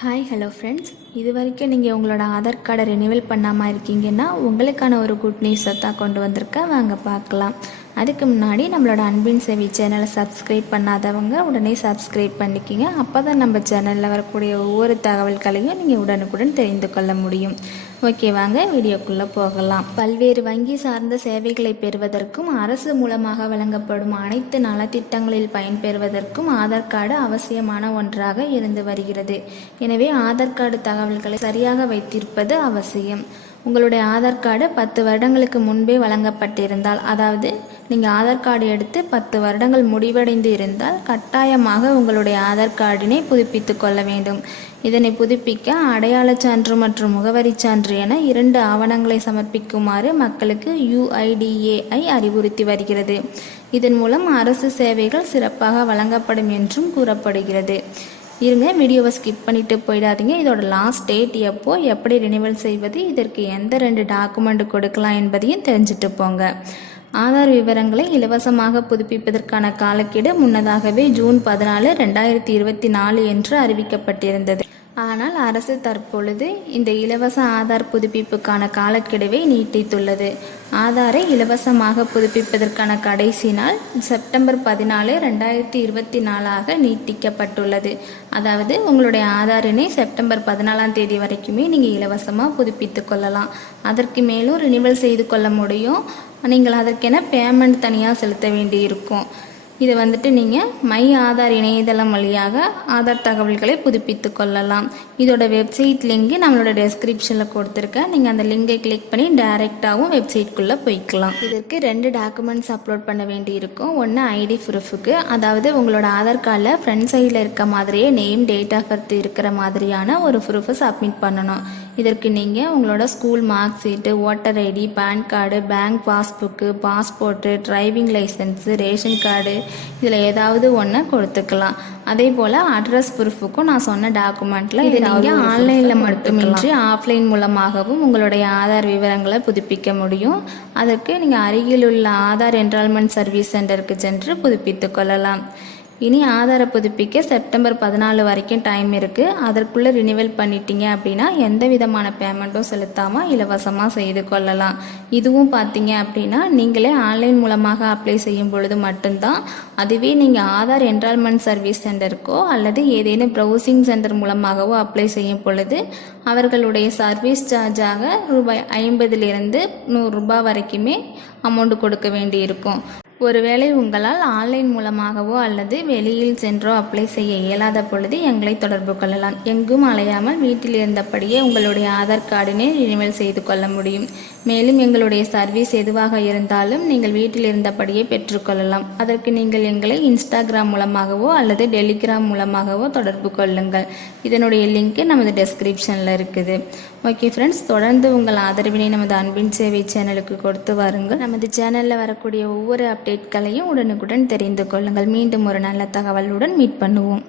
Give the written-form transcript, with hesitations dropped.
Hi hello friends, இது வரைக்கும் நீங்கள் உங்களோட ஆதார் கார்டை ரினிவல் பண்ணாமல் இருக்கீங்கன்னா உங்களுக்கான ஒரு குட் நியூஸை தான் கொண்டு வந்திருக்கேன். வாங்க பார்க்கலாம். அதுக்கு முன்னாடி நம்மளோட அன்பின் சேவை சேனலை சப்ஸ்கிரைப் பண்ணாதவங்க உடனே சப்ஸ்கிரைப் பண்ணிக்கிங்க. அப்போ தான் நம்ம சேனலில் வரக்கூடிய ஒவ்வொரு தகவல்களையும் நீங்கள் உடனுக்குடன் தெரிந்து கொள்ள முடியும். ஓகே, வாங்க வீடியோக்குள்ளே போகலாம். பல்வேறு வங்கி சார்ந்த சேவைகளை பெறுவதற்கும் அரசு மூலமாக வழங்கப்படும் அனைத்து நலத்திட்டங்களில் பயன்பெறுவதற்கும் ஆதார் கார்டு அவசியமான ஒன்றாக இருந்து வருகிறது. எனவே ஆதார் கார்டு தகவல்களை சரியாக வைத்திருப்பது அவசியம். உங்களுடைய ஆதார் கார்டு 10 வருடங்களுக்கு முன்பே வழங்கப்பட்டிருந்தால், அதாவது நீங்கள் ஆதார் கார்டு எடுத்து 10 வருடங்கள் முடிவடைந்து இருந்தால் கட்டாயமாக உங்களுடைய ஆதார் கார்டினை புதுப்பித்து கொள்ள வேண்டும். இதனை புதுப்பிக்க அடையாளச் சான்று மற்றும் முகவரி சான்று என 2 ஆவணங்களை சமர்ப்பிக்குமாறு மக்களுக்கு UIDAI அறிவுறுத்தி வருகிறது. இதன் மூலம் அரசு சேவைகள் சிறப்பாக வழங்கப்படும் என்றும் கூறப்படுகிறது. இருங்க, வீடியோவை ஸ்கிப் பண்ணிவிட்டு போயிடாதீங்க. இதோட லாஸ்ட் டேட் எப்போ, எப்படி ரினிவல் செய்வது, இதற்கு எந்த 2 டாக்குமெண்ட் கொடுக்கலாம் என்பதையும் தெரிஞ்சுட்டு போங்க. ஆதார் விவரங்களை இலவசமாக புதுப்பிப்பதற்கான காலக்கெடு முன்னதாகவே ஜூன் 14, 2024 என்று அறிவிக்கப்பட்டிருந்தது. ஆனால் அரசு தற்பொழுது இந்த இலவச ஆதார் புதுப்பிப்புக்கான காலக்கெடுவை நீட்டித்துள்ளது. ஆதாரை இலவசமாக புதுப்பிப்பதற்கான கடைசி நாள் செப்டம்பர் 14, 2024 நீட்டிக்கப்பட்டுள்ளது. அதாவது உங்களுடைய ஆதாரினை செப்டம்பர் 14ஆம் தேதி வரைக்குமே நீங்கள் இலவசமாக புதுப்பித்து கொள்ளலாம். அதற்கு மேலும் ரினிவல் செய்து கொள்ள முடியும். நீங்கள் அதற்கென பேமெண்ட் தனியாக செலுத்த வேண்டி இருக்கும். இதை நீங்கள் மை ஆதார் இணையதளம் வழியாக ஆதார் தகவல்களை புதுப்பித்து கொள்ளலாம். இதோட வெப்சைட் லிங்க் நம்மளோட டெஸ்கிரிப்ஷனில் கொடுத்துருக்கேன். நீங்கள் அந்த லிங்கை கிளிக் பண்ணி டைரெக்டாகவும் வெப்சைட்குள்ளே போய்க்கலாம். இதற்கு 2 டாக்குமெண்ட்ஸ் அப்லோட் பண்ண வேண்டி இருக்கும். ஒன்று ஐடி ப்ரூஃபுக்கு, அதாவது உங்களோட ஆதார் கார்டில் ஃப்ரண்ட் சைடில் இருக்க மாதிரியே நேம், டேட் ஆஃப் பர்த் இருக்கிற மாதிரியான ஒரு ப்ரூஃபை சப்மிட் பண்ணணும். இதற்கு நீங்கள் உங்களோட school mark sheet, voter ID, PAN card, bank passbook, passport, driving licence, ration card, இதில் ஏதாவது ஒன்று கொடுத்துக்கலாம். அதே போல் அட்ரஸ் ப்ரூஃபுக்கும் நான் சொன்ன டாக்குமெண்ட்டில் இது நீங்கள் ஆன்லைனில் மட்டுமின்றி ஆஃப்லைன் மூலமாகவும் உங்களுடைய ஆதார் விவரங்களை புதுப்பிக்க முடியும். அதற்கு நீங்கள் அருகில் உள்ள ஆதார் என்ரோல்மெண்ட் சர்வீஸ் சென்டருக்கு சென்று புதுப்பித்து கொள்ளலாம். இனி ஆதாரை புதுப்பிக்க செப்டம்பர் 14 வரைக்கும் டைம் இருக்குது. அதற்குள்ளே ரினிவல் பண்ணிட்டீங்க அப்படின்னா எந்த விதமான பேமெண்ட்டும் செலுத்தாமல் இலவசமாக செய்து கொள்ளலாம். இதுவும் பார்த்தீங்க அப்படின்னா நீங்களே ஆன்லைன் மூலமாக அப்ளை செய்யும் பொழுது மட்டும்தான். அதுவே நீங்கள் ஆதார் என்ரோல்மெண்ட் சர்வீஸ் சென்டருக்கோ அல்லது ஏதேனும் ப்ரௌசிங் சென்டர் மூலமாகவோ அப்ளை செய்யும் பொழுது அவர்களுடைய சர்வீஸ் சார்ஜாக ரூபாய் 50லிருந்து ₹100 வரைக்குமே அமௌண்ட் கொடுக்க வேண்டி இருக்கும். ஒருவேளை உங்களால் ஆன்லைன் மூலமாகவோ அல்லது வெளியில் சென்றோ அப்ளை செய்ய இயலாத பொழுது எங்களை தொடர்பு கொள்ளலாம். எங்கும் அலையாமல் வீட்டில் இருந்தபடியே உங்களுடைய ஆதார் கார்டினை ரினிவல் செய்து கொள்ள முடியும். மேலும் எங்களுடைய சர்வீஸ் எதுவாக இருந்தாலும் நீங்கள் வீட்டில் இருந்தபடியே பெற்றுக்கொள்ளலாம். அதற்கு நீங்கள் எங்களை இன்ஸ்டாகிராம் மூலமாகவோ அல்லது டெலிகிராம் மூலமாகவோ தொடர்பு கொள்ளுங்கள். இதனுடைய லிங்க் நமது டெஸ்கிரிப்ஷனில் இருக்குது. ஓகே ஃப்ரெண்ட்ஸ், தொடர்ந்து உங்கள் ஆதரவினை நமது அன்பின் சேவை சேனலுக்கு கொடுத்து வாருங்கள். நமது சேனலில் வரக்கூடிய ஒவ்வொரு அப்டேட்களையும் உடனுக்குடன் தெரிந்து கொள்ளுங்கள். மீண்டும் ஒரு நல்ல தகவலுடன் மீட் பண்ணுவோம்.